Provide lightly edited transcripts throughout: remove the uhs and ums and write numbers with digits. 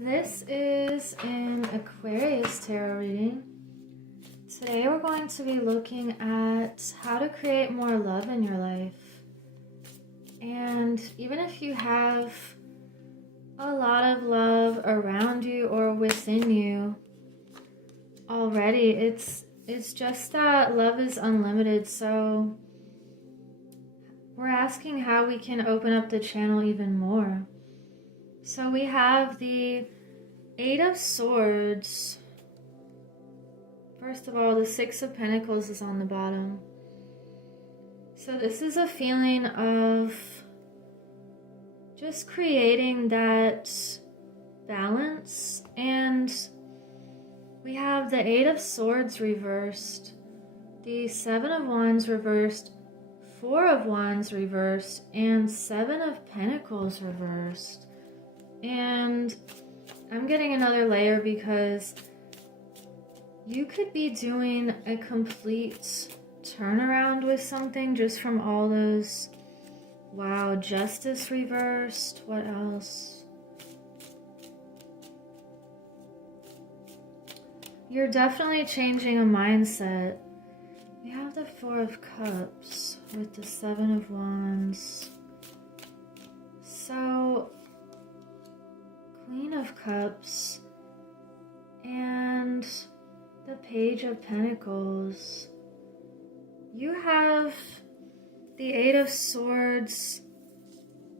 This is an Aquarius tarot reading. Today we're going to be looking at how to create more love in your life. And even if you have a lot of love around you or within you already, it's just that love is unlimited. So we're asking how we can open up the channel even more. So we have the Eight of Swords. First of all, the Six of Pentacles is on the bottom. So this is a feeling of just creating that balance. And we have the Eight of Swords reversed, the Seven of Wands reversed, Four of Wands reversed, and Seven of Pentacles reversed. And I'm getting another layer because you could be doing a complete turnaround with something just from all those. Wow, Justice reversed. What else? You're definitely changing a mindset. We have the Four of Cups with the Seven of Wands. So Queen of Cups and the Page of Pentacles. You have the Eight of Swords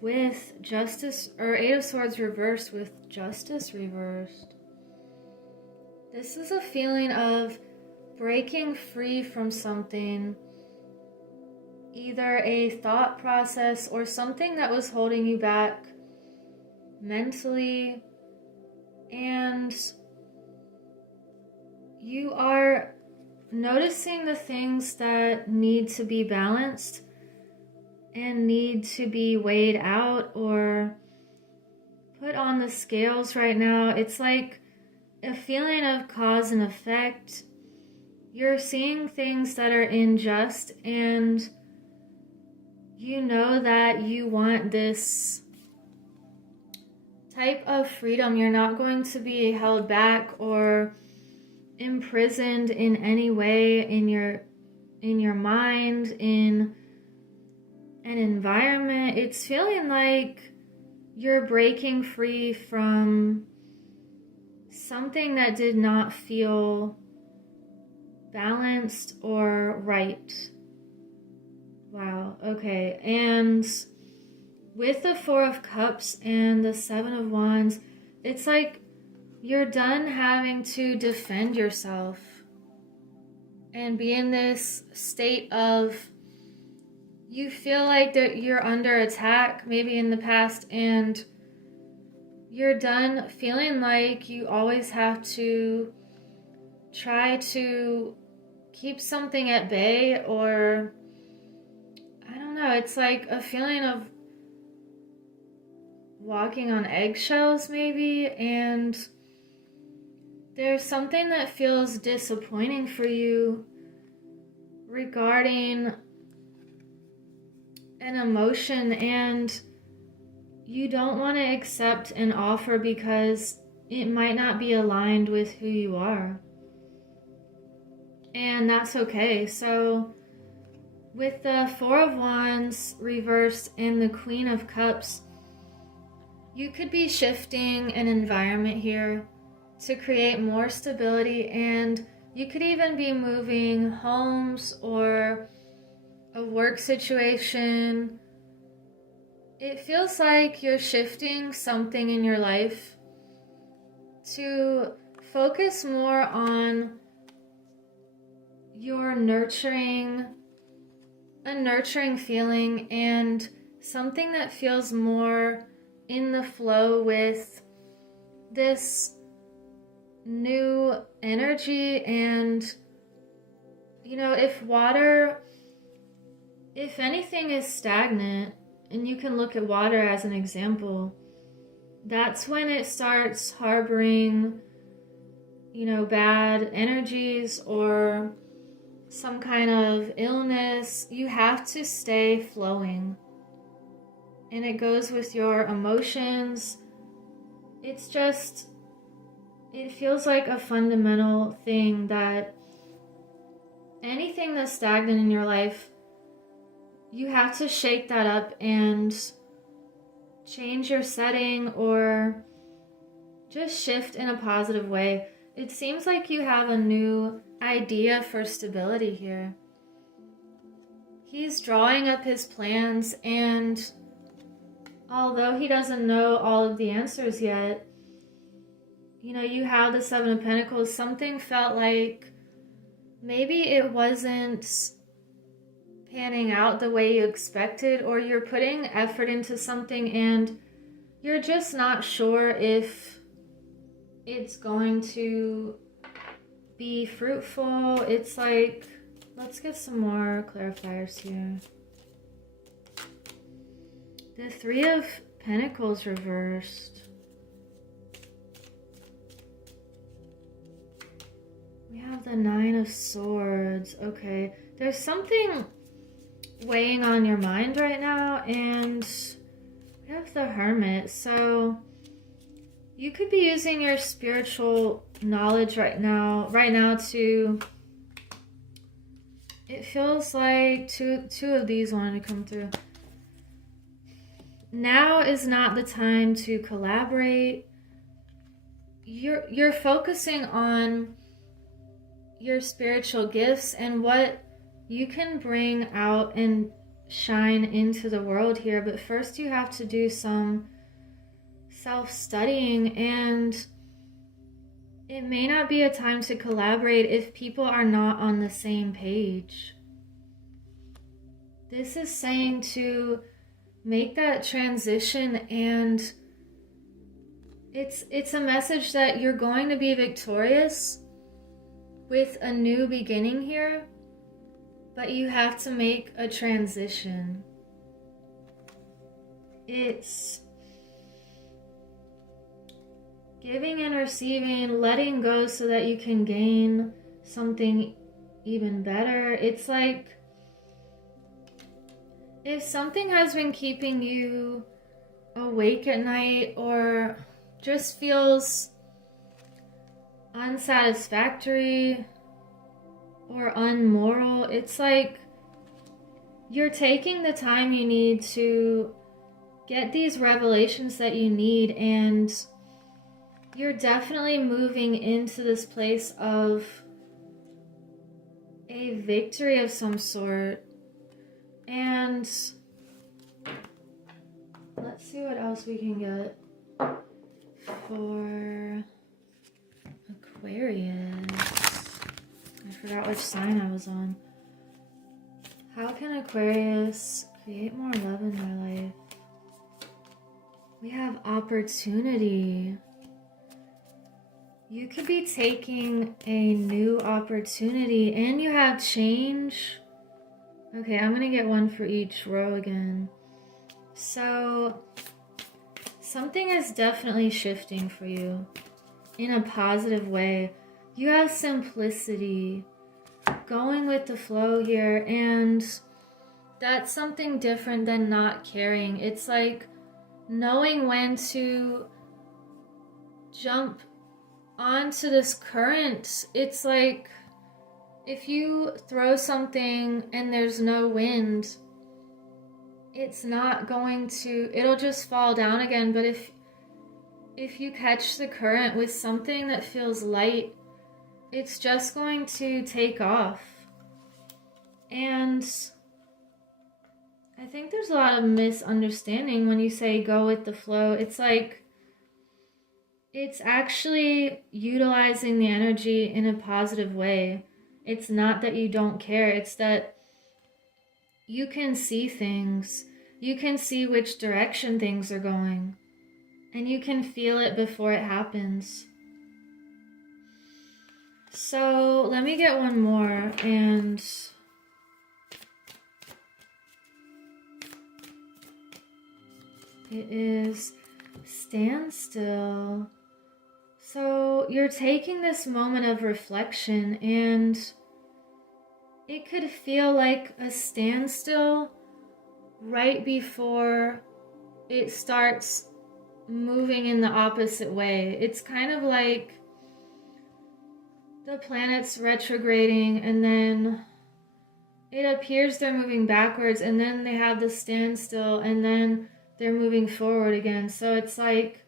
with Justice, or Eight of Swords reversed with Justice reversed. This is a feeling of breaking free from something, either a thought process or something that was holding you back mentally, and you are noticing the things that need to be balanced and need to be weighed out or put on the scales right now. It's like a feeling of cause and effect. You're seeing things that are unjust, and you know that you want this type of freedom. You're not going to be held back or imprisoned in any way in your mind, in an environment. It's feeling like you're breaking free from something that did not feel balanced or right. Wow, okay. And with the Four of Cups and the Seven of Wands, it's like you're done having to defend yourself and be in this state of, you feel like that you're under attack maybe in the past, and you're done feeling like you always have to try to keep something at bay, or I don't know, it's like a feeling of walking on eggshells maybe, and there's something that feels disappointing for you regarding an emotion, and you don't want to accept an offer because it might not be aligned with who you are, and that's okay. So with the Four of Wands reversed and the Queen of Cups, you could be shifting an environment here to create more stability, and you could even be moving homes or a work situation. It feels like you're shifting something in your life to focus more on your nurturing, a nurturing feeling, and something that feels more in the flow with this new energy. And you know, if anything is stagnant, and you can look at water as an example, that's when it starts harboring, you know, bad energies or some kind of illness. You have to stay flowing. And it goes with your emotions, it's just, it feels like a fundamental thing that anything that's stagnant in your life, you have to shake that up and change your setting or just shift in a positive way. It seems like you have a new idea for stability here. He's drawing up his plans, and although he doesn't know all of the answers yet, you know, you have the Seven of Pentacles. Something felt like maybe it wasn't panning out the way you expected, or you're putting effort into something and you're just not sure if it's going to be fruitful. It's like, let's get some more clarifiers here. The Three of Pentacles reversed. We have the Nine of Swords. Okay, there's something weighing on your mind right now, and we have the Hermit. So you could be using your spiritual knowledge right now to, it feels like two of these wanted to come through. Now is not the time to collaborate. You're focusing on your spiritual gifts and what you can bring out and shine into the world here. But first you have to do some self-studying, and it may not be a time to collaborate if people are not on the same page. This is saying to make that transition, and it's a message that you're going to be victorious with a new beginning here, but you have to make a transition. It's giving and receiving, letting go so that you can gain something even better. It's like if something has been keeping you awake at night or just feels unsatisfactory or unmoral, it's like you're taking the time you need to get these revelations that you need, and you're definitely moving into this place of a victory of some sort. And let's see what else we can get for Aquarius. I forgot which sign I was on. How can Aquarius create more love in their life? We have opportunity. You could be taking a new opportunity, and you have change. Okay, I'm gonna get one for each row again. So something is definitely shifting for you in a positive way. You have simplicity, going with the flow here, and that's something different than not caring. It's like knowing when to jump onto this current. It's like if you throw something and there's no wind, it's not going to, it'll just fall down again. But if you catch the current with something that feels light, it's just going to take off. And I think there's a lot of misunderstanding when you say go with the flow. It's like, it's actually utilizing the energy in a positive way. It's not that you don't care. It's that you can see things. You can see which direction things are going. And you can feel it before it happens. So let me get one more, and it is stand still. So you're taking this moment of reflection, and it could feel like a standstill right before it starts moving in the opposite way. It's kind of like the planets retrograding, and then it appears they're moving backwards, and then they have the standstill, and then they're moving forward again. So it's like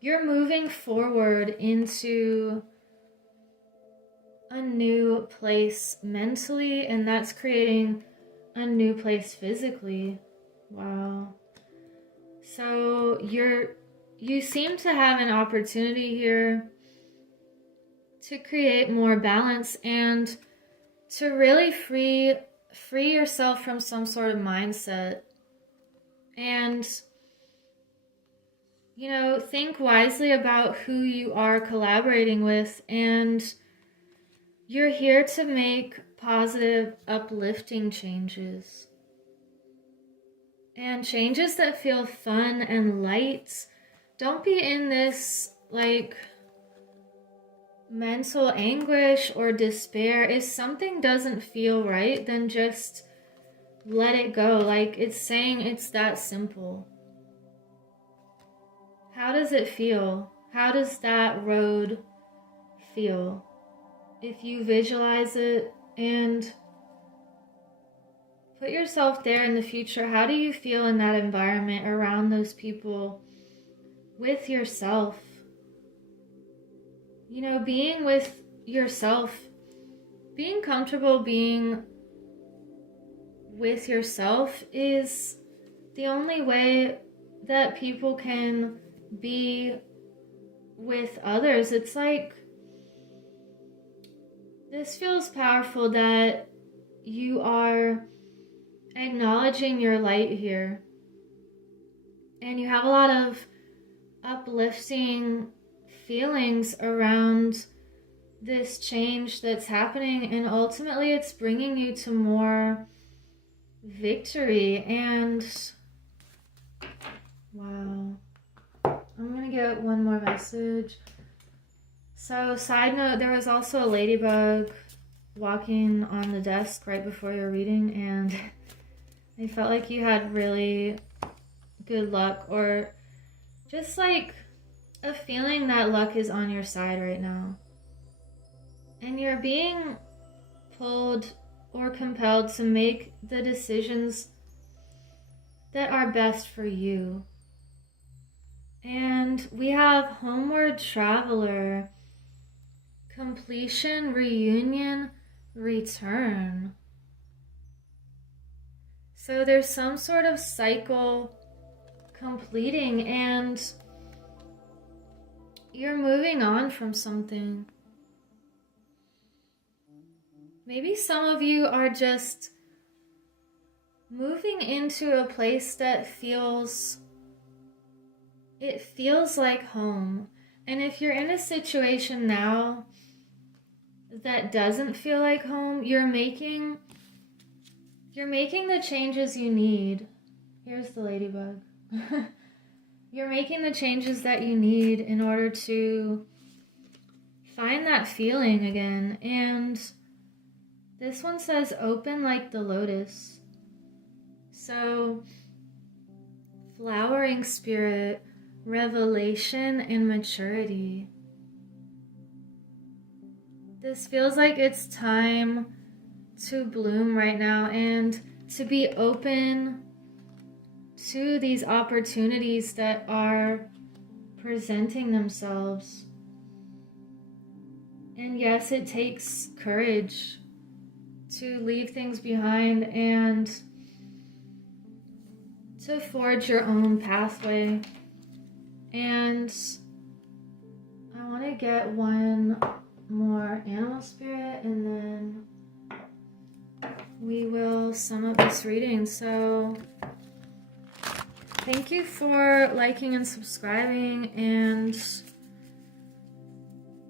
you're moving forward into a new place mentally, and that's creating a new place physically. Wow. So you seem to have an opportunity here to create more balance and to really free yourself from some sort of mindset. And think wisely about who you are collaborating with, and you're here to make positive, uplifting changes. And changes that feel fun and light. Don't be in this, like, mental anguish or despair. If something doesn't feel right, then just let it go. Like, it's saying it's that simple. How does it feel? How does that road feel? If you visualize it and put yourself there in the future, how do you feel in that environment, around those people, with yourself? Being with yourself, being comfortable being with yourself is the only way that people can be with others. It's like, this feels powerful that you are acknowledging your light here. And you have a lot of uplifting feelings around this change that's happening, and ultimately it's bringing you to more victory. And wow, I'm gonna get one more message. So, side note, there was also a ladybug walking on the desk right before your reading, and I felt like you had really good luck, or just like a feeling that luck is on your side right now. And you're being pulled or compelled to make the decisions that are best for you. And we have homeward traveler, completion, reunion, return. So there's some sort of cycle completing, and you're moving on from something. Maybe some of you are just moving into a place that feels like home. And if you're in a situation now that doesn't feel like home, you're making the changes you need. Here's the ladybug. You're making the changes that you need in order to find that feeling again. And this one says open like the lotus. So, flowering spirit, revelation, and maturity. This feels like it's time to bloom right now and to be open to these opportunities that are presenting themselves. And yes, it takes courage to leave things behind and to forge your own pathway. And I want to get one more animal spirit, and then we will sum up this reading. So thank you for liking and subscribing, and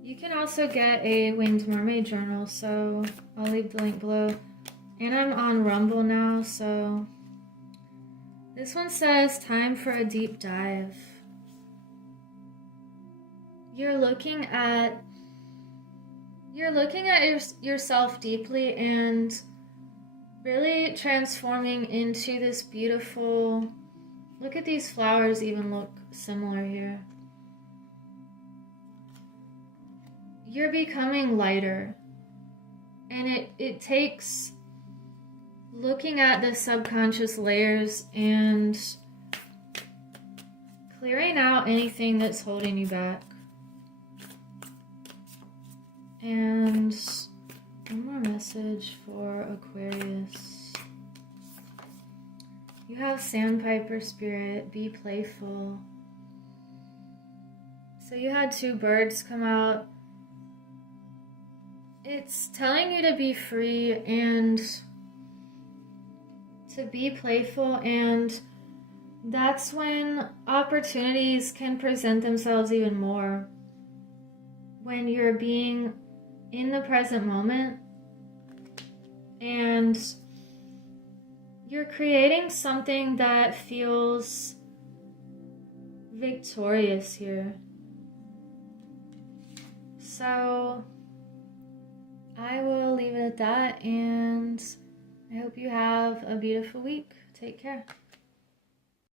you can also get a Winged Mermaid journal, so I'll leave the link below. And I'm on Rumble now, so this one says time for a deep dive. You're looking at yourself deeply and really transforming into this beautiful Look at these flowers, even look similar here. You're becoming lighter. And it takes looking at the subconscious layers and clearing out anything that's holding you back. And one more message for Aquarius. You have Sandpiper Spirit, be playful. So you had 2 birds come out. It's telling you to be free and to be playful, and that's when opportunities can present themselves even more. When you're being in the present moment and you're creating something that feels victorious here. So I will leave it at that, and I hope you have a beautiful week. Take care.